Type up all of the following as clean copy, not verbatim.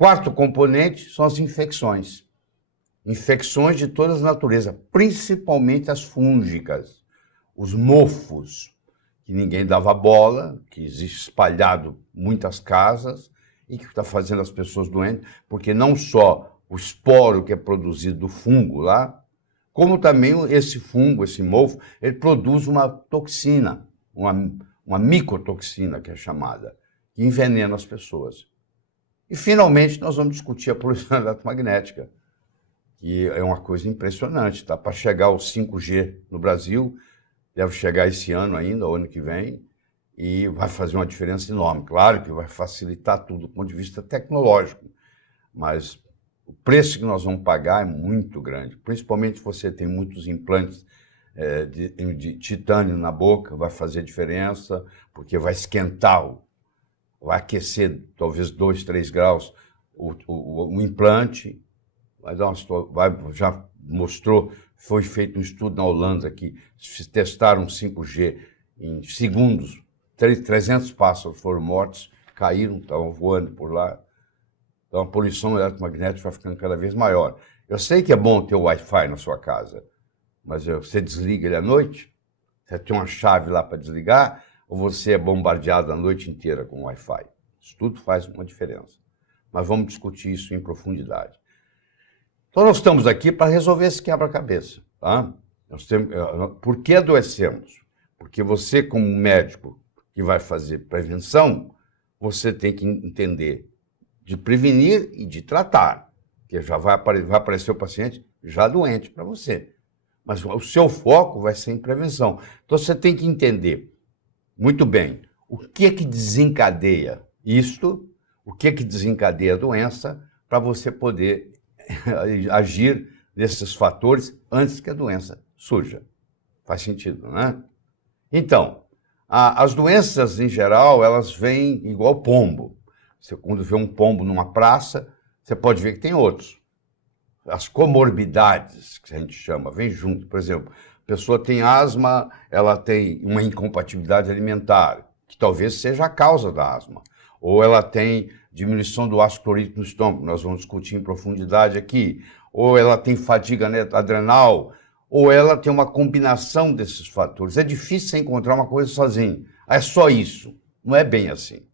Quarto componente são as infecções. Infecções de todas as naturezas, principalmente as fúngicas, os mofos, que ninguém dava bola, que existe espalhado em muitas casas e que está fazendo as pessoas doentes, porque não só o esporo que é produzido do fungo lá, como também esse fungo, esse mofo, ele produz uma toxina, uma micotoxina que é chamada, que envenena as pessoas. E, finalmente, nós vamos discutir a poluição eletromagnética, que é uma coisa impressionante. Tá? Para chegar ao 5G no Brasil, deve chegar esse ano ainda, ou ano que vem, e vai fazer uma diferença enorme. Claro que vai facilitar tudo do ponto de vista tecnológico, mas o preço que nós vamos pagar é muito grande, principalmente se você tem muitos implantes de titânio na boca, vai fazer diferença, porque vai esquentar, vai aquecer talvez 2, 3 graus o implante, já mostrou, foi feito um estudo na Holanda que testaram 5G em segundos, 300 pássaros foram mortos, caíram, estavam voando por lá. Então a poluição eletromagnética vai ficando cada vez maior. Eu sei que é bom ter o Wi-Fi na sua casa, mas você desliga ele à noite? Você tem uma chave lá para desligar? Ou você é bombardeado a noite inteira com Wi-Fi? Isso tudo faz uma diferença. Mas vamos discutir isso em profundidade. Então nós estamos aqui para resolver esse quebra-cabeça. Tá? Por que adoecemos? Porque você, como médico que vai fazer prevenção, você tem que entender de prevenir e de tratar, que já vai aparecer o paciente já doente para você. Mas o seu foco vai ser em prevenção. Então você tem que entender muito bem o que é que desencadeia isto, o que é que desencadeia a doença, para você poder agir nesses fatores antes que a doença surja. Faz sentido, né? Então, as doenças em geral, elas vêm igual pombo. Você, quando vê um pombo numa praça, você pode ver que tem outros. As comorbidades, que a gente chama, vem junto. Por exemplo, a pessoa tem asma, ela tem uma incompatibilidade alimentar, que talvez seja a causa da asma. Ou ela tem diminuição do ácido clorídrico no estômago, nós vamos discutir em profundidade aqui. Ou ela tem fadiga adrenal, ou ela tem uma combinação desses fatores. É difícil você encontrar uma coisa sozinho. É só isso. Não é bem assim.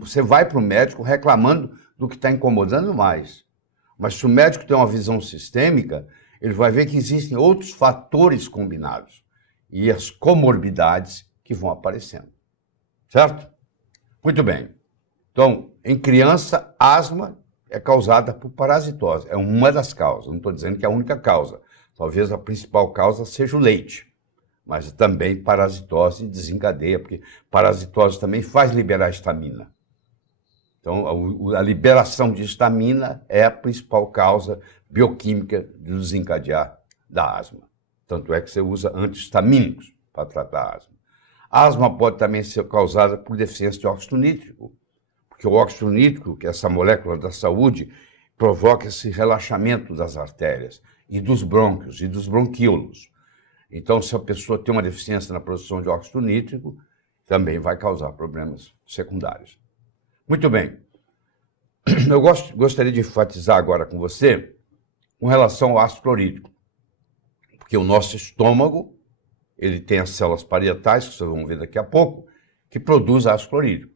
Você vai para o médico reclamando do que está incomodando mais. Mas se o médico tem uma visão sistêmica, ele vai ver que existem outros fatores combinados e as comorbidades que vão aparecendo. Certo? Muito bem. Então, em criança, asma é causada por parasitose. É uma das causas. Não estou dizendo que é a única causa. Talvez a principal causa seja o leite. Mas também parasitose desencadeia, porque parasitose também faz liberar histamina. Então, a liberação de histamina é a principal causa bioquímica de desencadear da asma. Tanto é que você usa antihistamínicos para tratar a asma. A asma pode também ser causada por deficiência de óxido nítrico, porque o óxido nítrico, que é essa molécula da saúde, provoca esse relaxamento das artérias e dos brônquios e dos bronquíolos. Então, se a pessoa tem uma deficiência na produção de óxido nítrico, também vai causar problemas secundários. Muito bem. Eu gostaria de enfatizar agora com você com relação ao ácido clorídrico, porque o nosso estômago, ele tem as células parietais, que vocês vão ver daqui a pouco, que produz ácido clorídrico.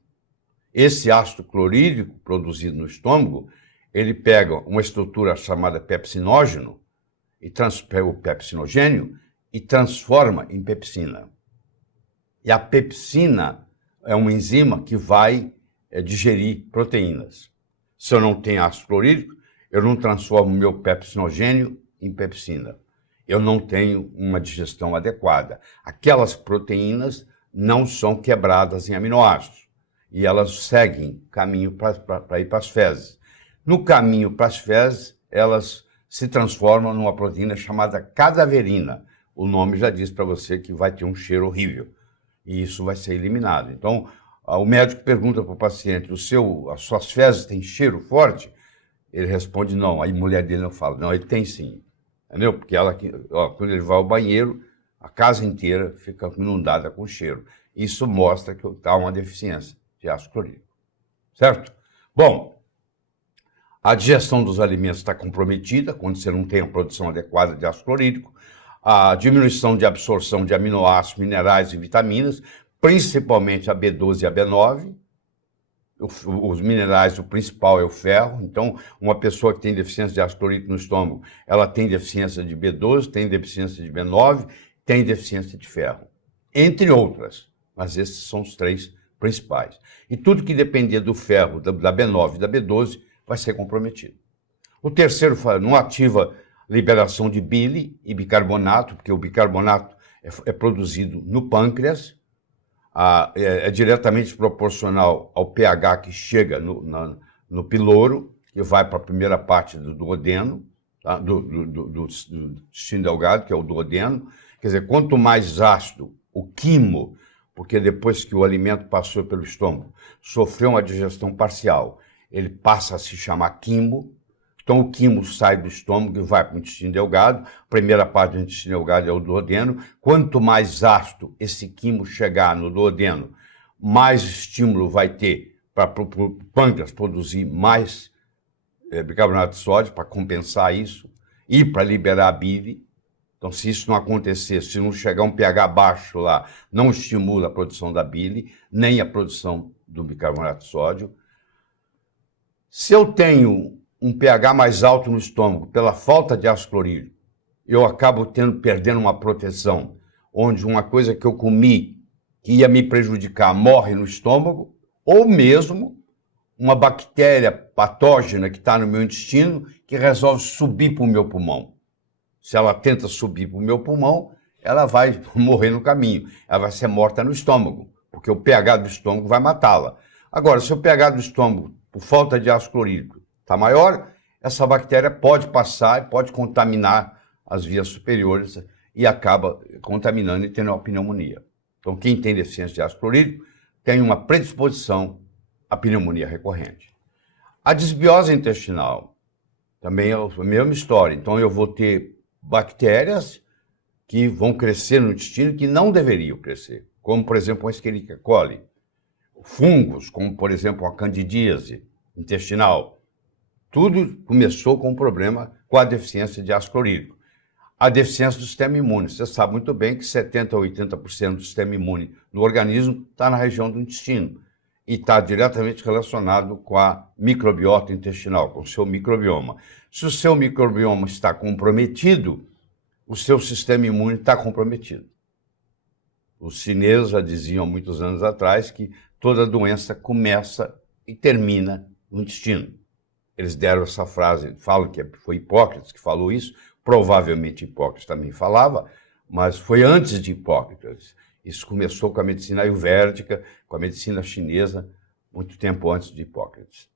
Esse ácido clorídrico produzido no estômago, ele pega uma estrutura chamada pepsinógeno, pega o pepsinogênio, e transforma em pepsina. E a pepsina é uma enzima que vai digerir proteínas. Se eu não tenho ácido clorídrico, eu não transformo o meu pepsinogênio em pepsina. Eu não tenho uma digestão adequada. Aquelas proteínas não são quebradas em aminoácidos. E elas seguem caminho para ir para as fezes. No caminho para as fezes, elas se transformam numa proteína chamada cadaverina. O nome já diz para você que vai ter um cheiro horrível. E isso vai ser eliminado. Então, o médico pergunta para o paciente, as suas fezes têm cheiro forte? Ele responde, não. Aí a mulher dele não fala, não, ele tem sim. Entendeu? Porque quando ele vai ao banheiro, a casa inteira fica inundada com cheiro. Isso mostra que há uma deficiência de ácido clorídrico. certo? Bom, a digestão dos alimentos está comprometida quando você não tem a produção adequada de ácido clorídrico, a diminuição de absorção de aminoácidos, minerais e vitaminas, principalmente a B12 e a B9. Os minerais, o principal é o ferro. Então, uma pessoa que tem deficiência de ácido clorídrico no estômago, ela tem deficiência de B12, tem deficiência de B9, tem deficiência de ferro, entre outras. Mas esses são os três principais. E tudo que depender do ferro, da B9 e da B12, vai ser comprometido. O terceiro não ativa liberação de bile e bicarbonato, porque o bicarbonato é produzido no pâncreas, é diretamente proporcional ao pH que chega no piloro, que vai para a primeira parte do duodeno, tá? do intestino delgado, que é o duodeno. Quer dizer, quanto mais ácido o quimo, porque depois que o alimento passou pelo estômago, sofreu uma digestão parcial, ele passa a se chamar quimo. Então o quimo sai do estômago e vai para o intestino delgado. A primeira parte do intestino delgado é o duodeno. Quanto mais ácido esse quimo chegar no duodeno, mais estímulo vai ter para o pâncreas produzir mais bicarbonato de sódio para compensar isso e para liberar a bile. Então, se isso não acontecer, se não chegar um pH baixo lá, não estimula a produção da bile, nem a produção do bicarbonato de sódio. Se eu tenho um pH mais alto no estômago pela falta de ácido clorídrico, eu acabo perdendo uma proteção, onde uma coisa que eu comi que ia me prejudicar morre no estômago, ou mesmo uma bactéria patógena que está no meu intestino que resolve subir para o meu pulmão. Se ela tenta subir para o meu pulmão, ela vai morrer no caminho, ela vai ser morta no estômago, porque o pH do estômago vai matá-la. Agora, se o pH do estômago, por falta de ácido clorídrico, está maior, essa bactéria pode passar e pode contaminar as vias superiores e acaba contaminando e tendo uma pneumonia. Então, quem tem deficiência de ácido clorídrico tem uma predisposição à pneumonia recorrente. A desbiose intestinal também é a mesma história. Então, eu vou ter bactérias que vão crescer no intestino que não deveriam crescer, como, por exemplo, a Escherichia coli. Fungos, como, por exemplo, a candidíase intestinal. Tudo começou com um problema com a deficiência de ácido clorídrico. A deficiência do sistema imune. Você sabe muito bem que 70% a 80% do sistema imune no organismo está na região do intestino e está diretamente relacionado com a microbiota intestinal, com o seu microbioma. Se o seu microbioma está comprometido, o seu sistema imune está comprometido. Os chineses já diziam há muitos anos atrás que toda doença começa e termina no intestino. Eles deram essa frase, falam que foi Hipócrates que falou isso, provavelmente Hipócrates também falava, mas foi antes de Hipócrates. Isso começou com a medicina ayurvédica, com a medicina chinesa, muito tempo antes de Hipócrates.